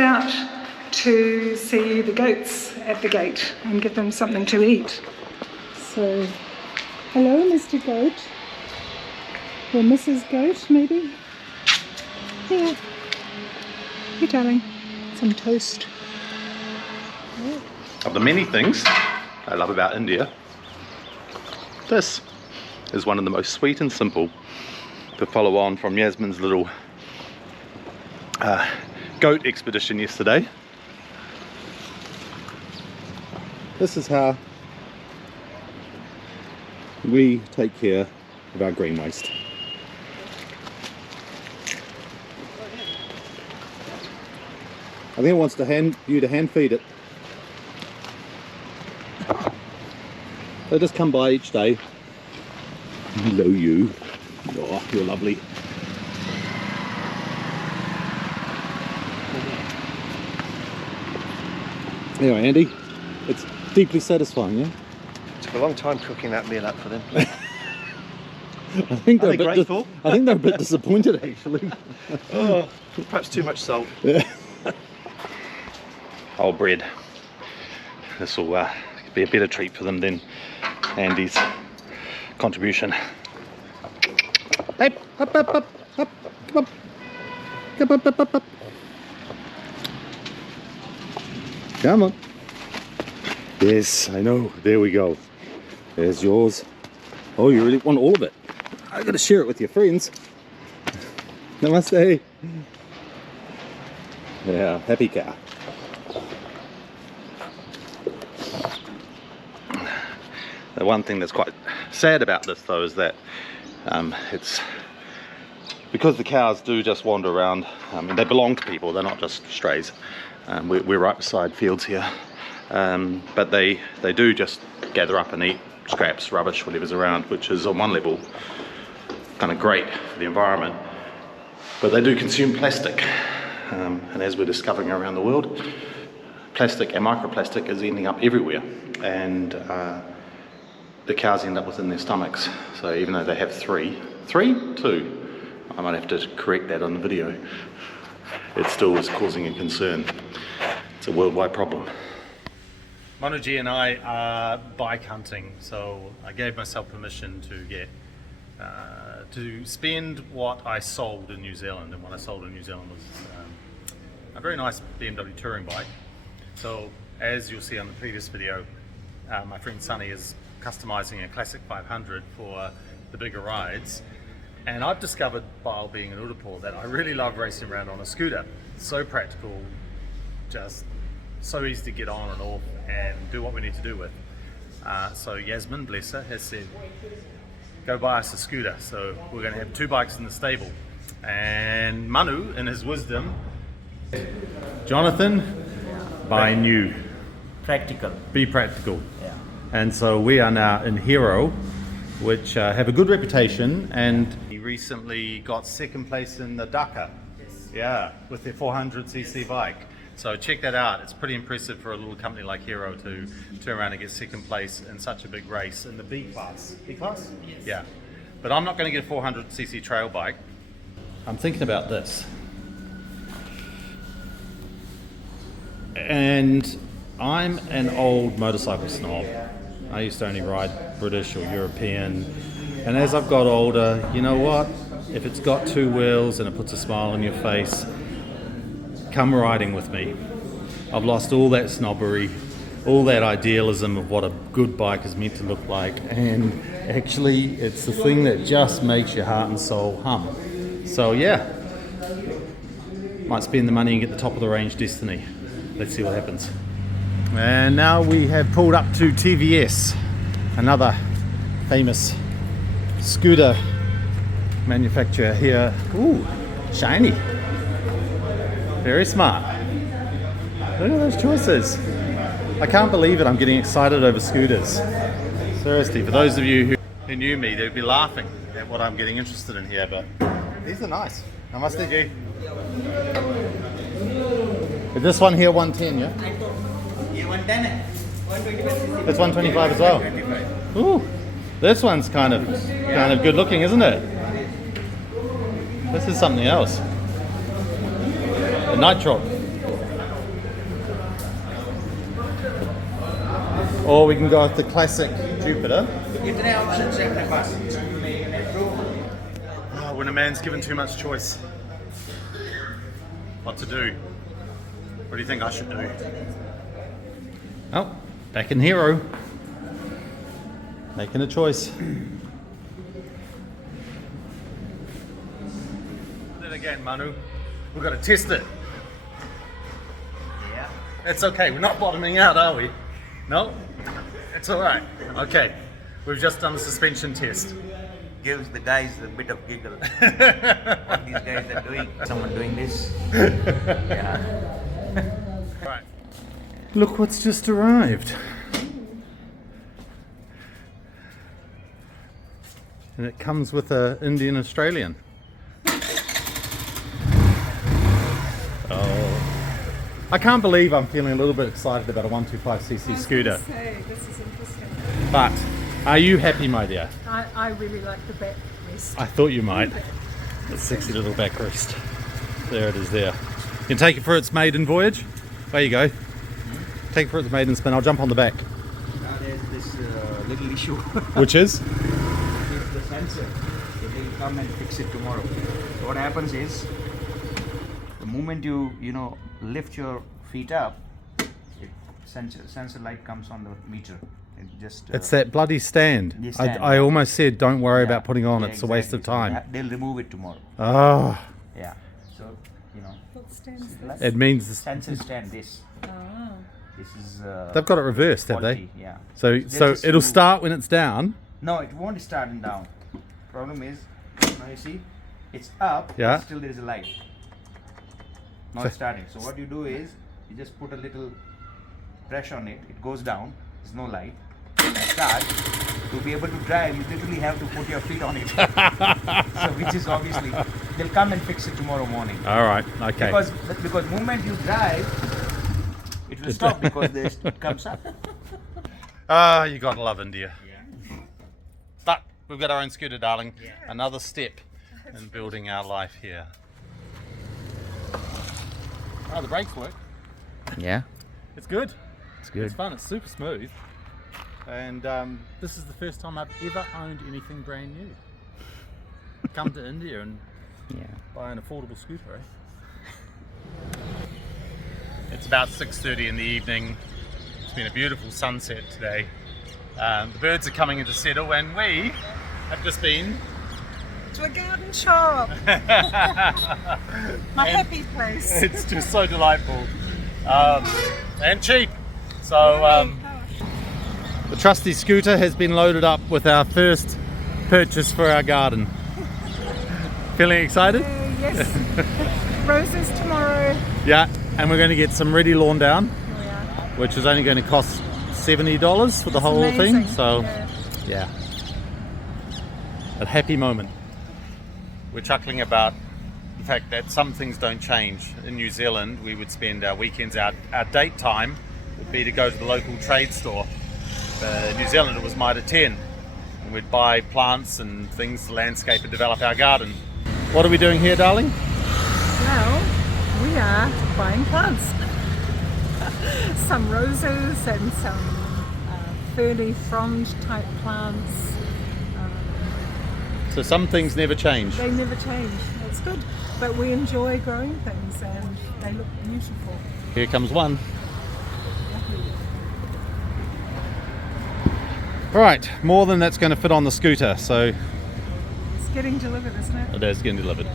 out to see the goats at the gate and give them something to eat. So, hello Mr. Goat, or Mrs. Goat maybe? Here, here darling, some toast. Of the many things I love about India, this is one of the most sweet and simple, to follow on from Yasmin's little goat expedition yesterday. This is how we take care of our green waste. I think it wants you to hand feed it. They just come by each day. Hello you. Oh, you're lovely. Anyway, Andy, it's deeply satisfying, yeah? Took a long time cooking that meal up for them. I think they're grateful. I think they're a bit disappointed actually. Oh, perhaps too much salt. Yeah. Whole bread. This will be a better treat for them than Andy's contribution. Hey, up, up, up, up, come on. Come up, up, up, up. Come on. Yes, I know. There we go. There's yours. Oh, you really want all of it? I gotta share it with your friends. Namaste. Yeah, happy cow. The one thing that's quite sad about this though is that it's because the cows do just wander around. I mean, they belong to people, they're not just strays. We're right beside fields here, but they do just gather up and eat scraps, rubbish, whatever's around, which is on one level kind of great for the environment, but they do consume plastic, and as we're discovering around the world, plastic and microplastic is ending up everywhere, and the cows end up within their stomachs. So even though they have two, I might have to correct that on the video, it still is causing a concern. It's a worldwide problem. Manuji and I are bike hunting, so I gave myself permission to get to spend what I sold in New Zealand, and what I sold in New Zealand was a very nice BMW touring bike. So as you'll see on the previous video, my friend Sunny is customizing a classic 500 for the bigger rides, and I've discovered while being in Udaipur that I really love racing around on a scooter. So practical, just so easy to get on and off and do what we need to do with. So Yasmin, bless her, has said go buy us a scooter. So we're going to have two bikes in the stable, and Manu in his wisdom, Jonathan, buy new. Practical. Be practical. Yeah. And so we are now in Hero, which have a good reputation, and he recently got second place in the Dakar. Yes. Yeah, with their 400cc bike. So check that out. It's pretty impressive for a little company like Hero to turn around and get second place in such a big race in the B class. B class? Yes. Yeah. But I'm not going to get a 400cc trail bike. I'm thinking about this. And I'm an old motorcycle snob. I used to only ride British or European. And as I've got older, you know what? If it's got two wheels and it puts a smile on your face, come riding with me. I've lost all that snobbery, all that idealism of what a good bike is meant to look like, and actually it's the thing that just makes your heart and soul hum. So yeah, might spend the money and get the top of the range Destiny. Let's see what happens. And now we have pulled up to TVS, another famous scooter manufacturer here. Ooh, shiny. Very smart. Look at those choices. I can't believe it, I'm getting excited over scooters. Seriously, for those of you who knew me, they'd be laughing at what I'm getting interested in here, but these are nice. Namaste Ji. Is this one here 110, yeah? Yeah, 110. 125. It's 125 as well. Ooh, this one's kind of good looking, isn't it? This is something else. The nitro. Or we can go with the classic Jupiter. कितने options है अपने पास? Oh, when a man's given too much choice, what to do? What do you think I should do? Oh, back in Hero. Making a choice. Then again, Manu, we've got to test it. Yeah. It's okay, we're not bottoming out, are we? No? It's alright. Okay, we've just done the suspension test. Gives the guys a bit of giggle. What these guys are doing? Someone doing this? Yeah. Right. Look what's just arrived. And it comes with a Indian Australian. Oh. I can't believe I'm feeling a little bit excited about a 125cc scooter. Say, this is interesting. But are you happy, my dear? I really like the backrest. I thought you might. The sexy little backrest. There it is there. You can take it for its maiden voyage. There you go. Take it for its maiden spin. I'll jump on the back. Now there's this little issue. Which is? It's the sensor. So they'll come and fix it tomorrow. So what happens is, the moment you lift your feet up, sensor light comes on the meter. It just It's that bloody stand. The stand, I yeah. almost said don't worry yeah, about putting on. yeah, It's a waste of exactly. So time. they'll remove it tomorrow. Oh, Yeah. So What stands this? it means this, sensor stand this. Oh. This is. they've got it reversed, have they? faulty, Yeah. So They'll just it'll remove- start when it's down. No, it won't start and down. Problem is, now you see, it's up. Yeah. But still there is a light. Now it's starting. So what you do is, you just put a little pressure on it. It goes down. There's no light. And start. To be able to drive, you literally have to put your feet on it. So which is obviously, they'll come and fix it tomorrow morning. All right. Okay. Because moment you drive, it will stop because it comes up. Ah, you gotta love India. Yeah. But we've got our own scooter, darling. Yeah. Another step in building our life here. Oh, the brakes work. Yeah, It's good. it's good. It's fun. It's super smooth. And this is the first time I've ever owned anything brand new. Come to India and Yeah. buy an affordable scooter, eh? It's about 6:30 in the evening. It's been a beautiful sunset today. The birds are coming into settle, and we have just been To a garden shop. My happy place. it's just so delightful and cheap. So the trusty scooter has been loaded up with our first purchase for our garden. Feeling excited? Yes. Roses tomorrow. Yeah, and we're going to get some ready lawn down, Oh, yeah. which is only going to cost $70 for the whole Amazing. thing. So Yeah. yeah, a happy moment. We're chuckling about the fact that some things don't change. In New Zealand, we would spend our weekends, our date time would be to go to the local trade store. In New Zealand, it was Mitre 10. And we'd buy plants and things to landscape and develop our garden. What are we doing here, darling? Well, we are buying plants. Some roses and some ferny frond type plants. So some things never change. They never change. It's good. But we enjoy growing things and they look beautiful. Here comes one. Right, more than that's going to fit on the scooter, so It's getting delivered, isn't it? it is getting delivered.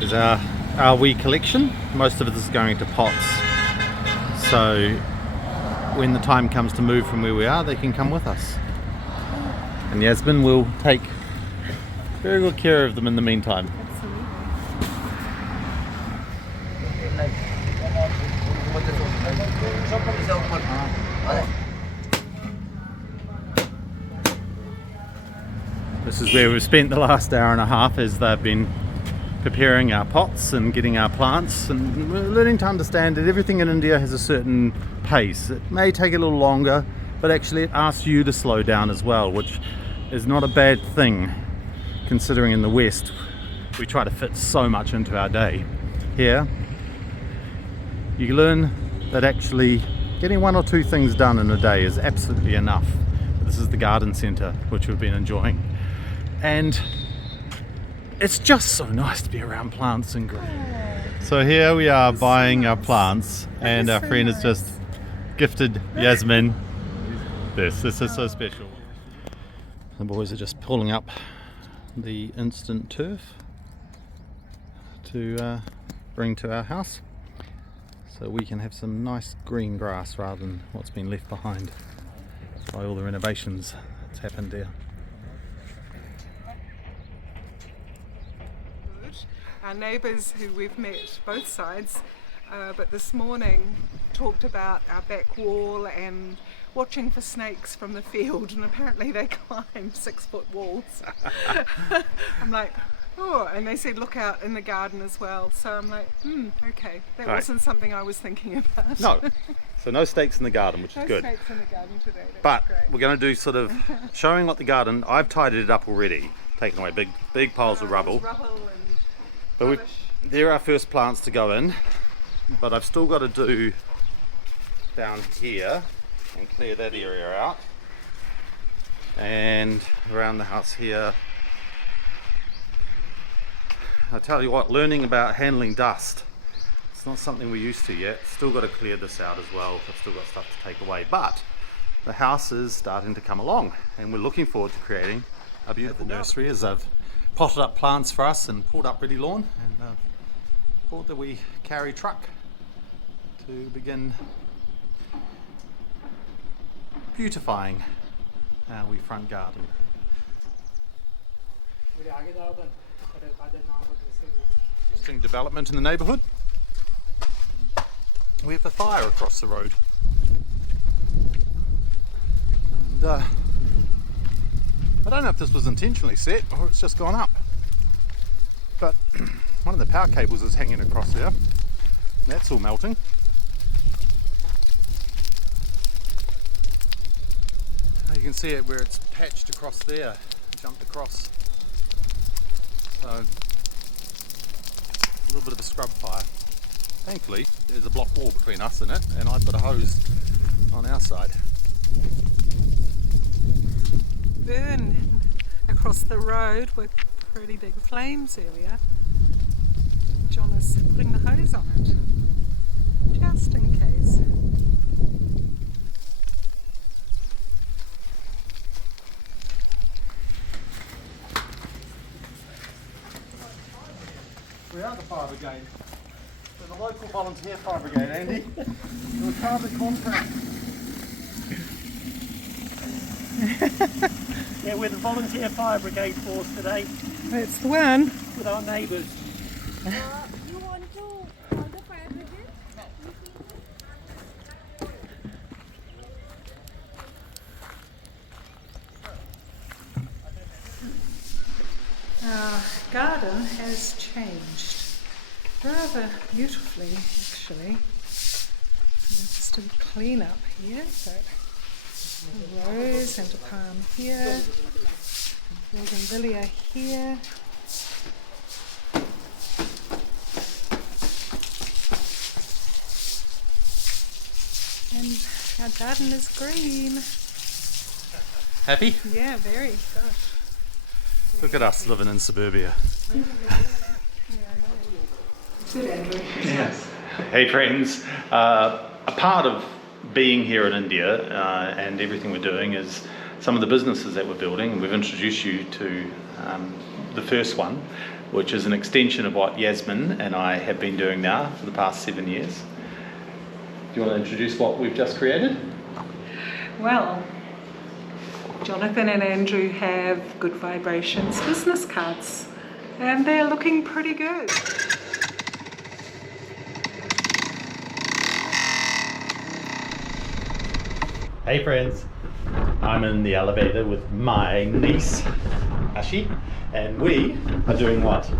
Is our wee collection. Most of it is going to pots. So when the time comes to move from where we are, they can come with us. And Yasmin will take very good care of them in the meantime. Absolutely. This is where we've spent the last hour and a half as they've been preparing our pots and getting our plants, and we're learning to understand that everything in India has a certain pace. It may take a little longer, but actually it asks you to slow down as well, which is not a bad thing considering in the West we try to fit so much into our day. Here you learn that actually getting 1 or 2 things done in a day is absolutely enough. This is the garden centre, which we've been enjoying. And it's just so nice to be around plants and green. So here we are buying our plants, and our friend has just gifted Yasmin this. This is so special. The boys are just pulling up the instant turf to bring to our house, so we can have some nice green grass rather than what's been left behind by all the renovations that's happened there. Our neighbours who we've met both sides, but this morning talked about our back wall and watching for snakes from the field, and apparently they climb 6-foot walls. I'm like, oh, and they said look out in the garden as well. So I'm like, okay, that wasn't something I was thinking about. No, so no snakes in the garden, which is good. No snakes in the garden today. That's But great. we're going to do sort of showing what the garden. I've tidied it up already, taken away big piles of rubble. But there are first plants to go in, but I've still got to do down here and clear that area out, and around the house here. I tell you what, learning about handling dust, it's not something we're used to yet. Still got to clear this out as well. I've still got stuff to take away, but the house is starting to come along, and we're looking forward to creating a beautiful nursery as I've potted up plants for us and pulled up ready lawn, and thought that we carry truck to begin beautifying our wee front garden. Interesting development in the neighbourhood. We have a fire across the road, and I don't know if this was intentionally set or it's just gone up, but one of the power cables is hanging across there. That's all melting. You can see it where it's patched across there, jumped across. So a little bit of a scrub fire. Thankfully there's a block wall between us and it, and I've got a hose on our side. Burn across the road with pretty big flames earlier. John is putting the hose on it, just in case. We are the fire brigade. We're the local volunteer fire brigade, Andy. We're part of the contract. Yeah, we're the volunteer fire brigade force today That's the one. with our neighbours. You want to call the fire brigade? Our garden has changed rather beautifully, actually. Just a clean up here, but a rose and a palm here, a bougainvillea here. And our garden is green. Happy? Yeah, very. Gosh. Look at us living in suburbia. Hey friends, a part of being here in India and everything we're doing is some of the businesses that we're building. We've introduced you to the first one, which is an extension of what Yasmin and I have been doing now for the past 7 years. Do you want to introduce what we've just created? Well, Jonathan and Andrew have Good Vibrations business cards, and they're looking pretty good. Hey friends, I'm in the elevator with my niece, Ashi, and we are doing what?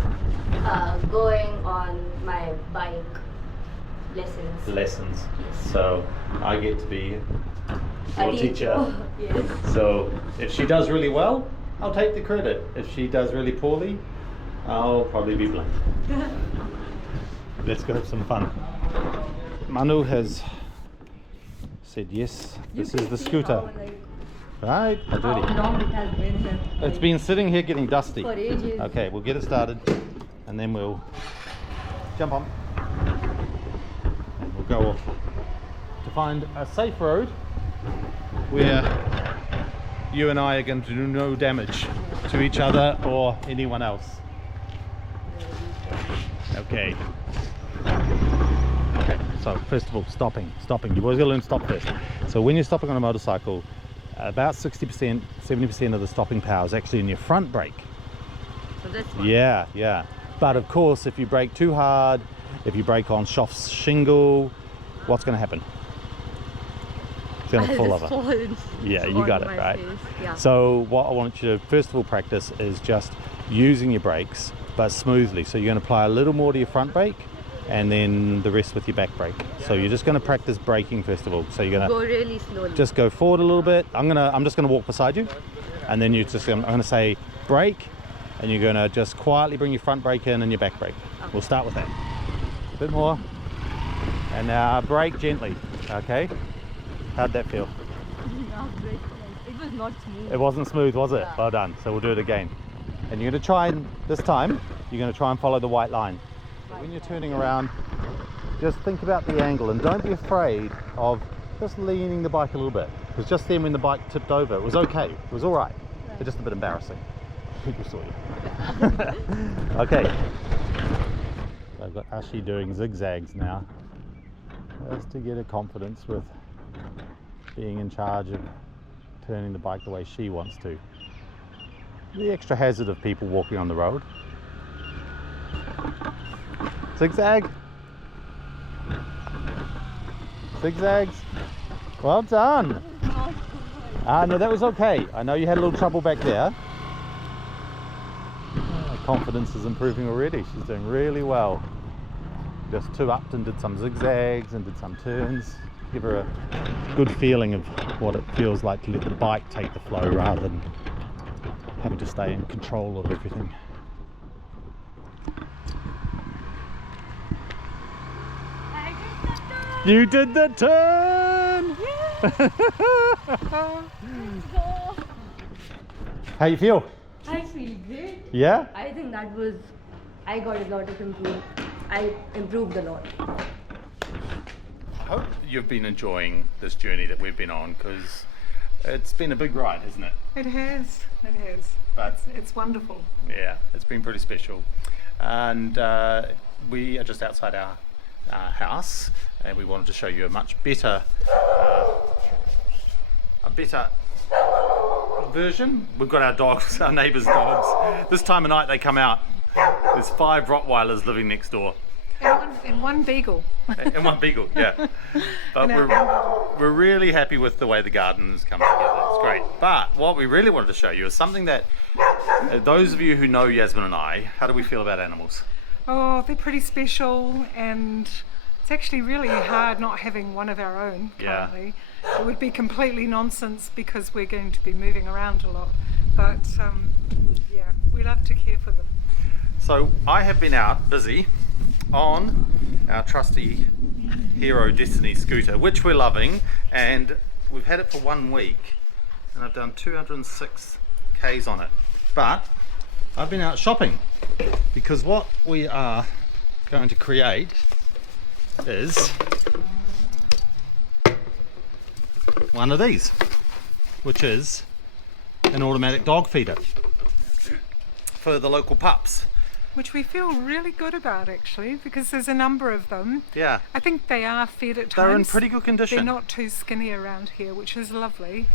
Going on my bike lessons. Lessons. Yes. So I get to be your teacher. Yes. So if she does really well, I'll take the credit. If she does really poorly, I'll probably be blamed. Let's go have some fun. Manu has said yes, this is the scooter. Right? How dirty. How long it has been here? It's been sitting here getting dusty. For ages. Okay, we'll get it started and then we'll jump on and we'll go off to find a safe road where you and I are going to do no damage to each other or anyone else. Okay. Okay, so first of all, stopping. You've always got to learn to stop first. So when you're stopping on a motorcycle, about 60%, 70% of the stopping power is actually in your front brake. So this one. Yeah. But of course, if you brake too hard, if you brake on soft shingle, what's going to happen? It's going to fall over. Yeah, you got it, right? Yeah. So what I want you to first of all practice is just using your brakes, but smoothly. So you're going to apply a little more to your front brake and then the rest with your back brake. So you're just going to practice braking first of all. So you're going to go really slowly. just go forward a little bit. I'm just going to walk beside you, and then I'm going to say brake, and you're going to just quietly bring your front brake in and your back brake. Okay. We'll start with that. A bit more, and now brake gently. Okay. How'd that feel? It was not smooth. It wasn't smooth, was it? Yeah. Well done. So we'll do it again. And you're going to try and this time you're going to try and follow the white line. So when you're turning around, just think about the angle and don't be afraid of just leaning the bike a little bit. Because just then when the bike tipped over, it was okay. It was all right. But just a bit embarrassing. People saw you. Okay. So I've got Ashi doing zigzags now. Just to get her confidence with being in charge of turning the bike the way she wants to. The extra hazard of people walking on the road. Zigzag. Zigzags. Well done. No, that was okay. I know you had a little trouble back there. Confidence is improving already. She's doing really well. Just upped and did some zigzags and did some turns. Give her a good feeling of what it feels like to let the bike take the flow rather than having to stay in control of everything. You did the turn! How you feel? I feel great. Yeah? I think I got a lot of improvement. I improved a lot. I hope you've been enjoying this journey that we've been on, because it's been a big ride, hasn't it? It has. But It's wonderful. yeah, it's been pretty special. And we are just outside our house, and we wanted to show you a much better version. We've got our dogs, our neighbours' dogs. This time of night they come out. There's 5 Rottweilers living next door. And one beagle. And one beagle, yeah. But we're really happy with the way the garden's come together. It's great. But what we really wanted to show you is something that those of you who know Yasmin and I, how do we feel about animals? Oh, they're pretty special, and it's actually really hard not having one of our own currently. Yeah. It would be completely nonsense because we're going to be moving around a lot. But yeah, we love to care for them. So I have been out busy on our trusty Hero Destiny scooter, which we're loving, and we've had it for 1 week, and I've done 206 Ks on it. But I've been out shopping, because what we are going to create is one of these, which is an automatic dog feeder for the local pups. Which we feel really good about, actually, because there's a number of them. Yeah. I think they are fed at times. They're in pretty good condition. They're not too skinny around here, which is lovely.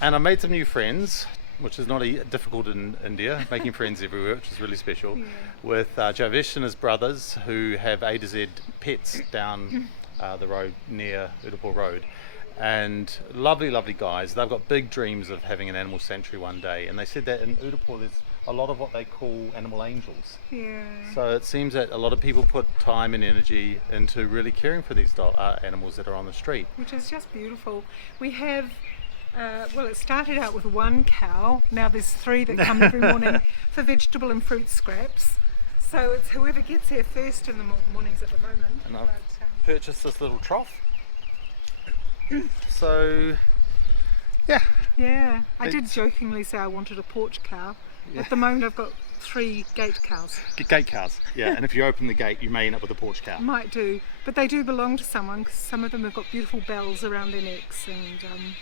And I made some new friends, which is not difficult in India, making friends everywhere, which is really special, with Javesh and his brothers, who have A to Z pets down the road near Udaipur Road. And lovely, lovely guys. They've got big dreams of having an animal sanctuary one day. And they said that in Udaipur there's a lot of what they call animal angels. Yeah. So it seems that a lot of people put time and energy into really caring for these animals that are on the street. Which is just beautiful. We have, well, it started out with 1 cow. Now there's 3 that come every morning for vegetable and fruit scraps. So it's whoever gets here first in the mornings at the moment. And I've purchased this little trough. So, yeah. Yeah, I did It's- jokingly say I wanted a porch cow. At the moment I've got 3 gate cows. Gate cows. Yeah, and if you open the gate, you may end up with a porch cow. Might do, but they do belong to someone because some of them have got beautiful bells around their necks, and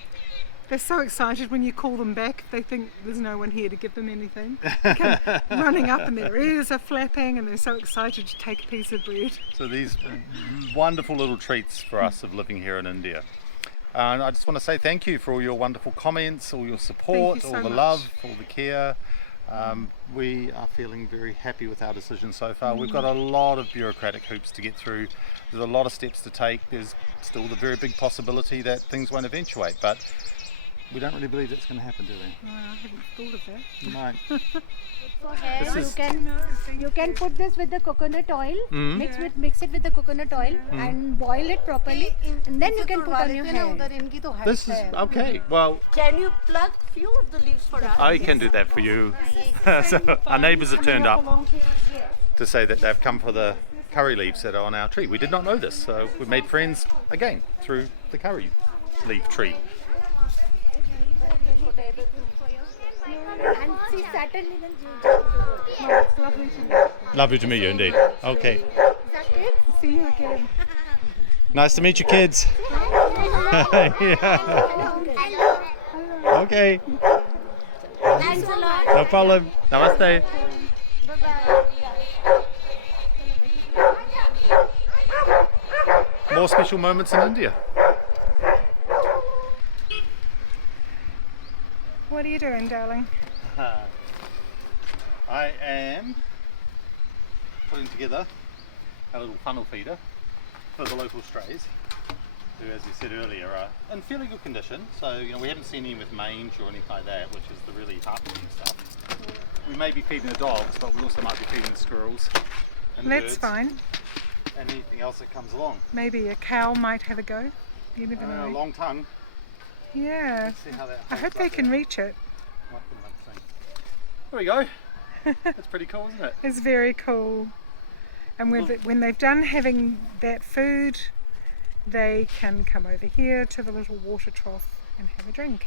they're so excited when you call them back. They think there's no one here to give them anything. They come running up and their ears are flapping and they're so excited to take a piece of bread. So these wonderful little treats for us of living here in India. And I just want to say thank you for all your wonderful comments, all your support, Thank you so all the much. love, all the care. We are feeling very happy with our decision so far. We've got a lot of bureaucratic hoops to get through. There's a lot of steps to take. There's still the very big possibility that things won't eventuate, but we don't really believe that's going to happen, do we? Oh, I haven't thought of that. No. For hair, This is- you can put this with the coconut oil, mix it with the coconut oil and boil it properly, and then you can put on your hair. This is okay. Well, Can you pluck few of the leaves for us? I can do that for you. So our neighbours have turned up to say that they've come for the curry leaves that are on our tree. We did not know this, so we made friends again through the curry leaf tree. And see, certainly then It's lovely to meet you. Lovely to meet you indeed. Okay. See you again. Nice to meet you, kids. Yeah. Okay. Thanks a lot. No problem. Namaste. More special moments in India. What are you doing, darling? I am putting together a little funnel feeder for the local strays, who, as we said earlier, are in fairly good condition. So, we haven't seen any with mange or anything like that, which is the really heartbreaking stuff. We may be feeding the dogs, but we also might be feeding the squirrels and That's birds fine. and anything else that comes along. Maybe a cow might have a go. You never A know. long tongue. Yeah. See how that I holds hope they up can there. reach it. Might put another thing. There we go. That's pretty cool, isn't it? It's very cool. And when they've done having that food, they can come over here to the little water trough and have a drink.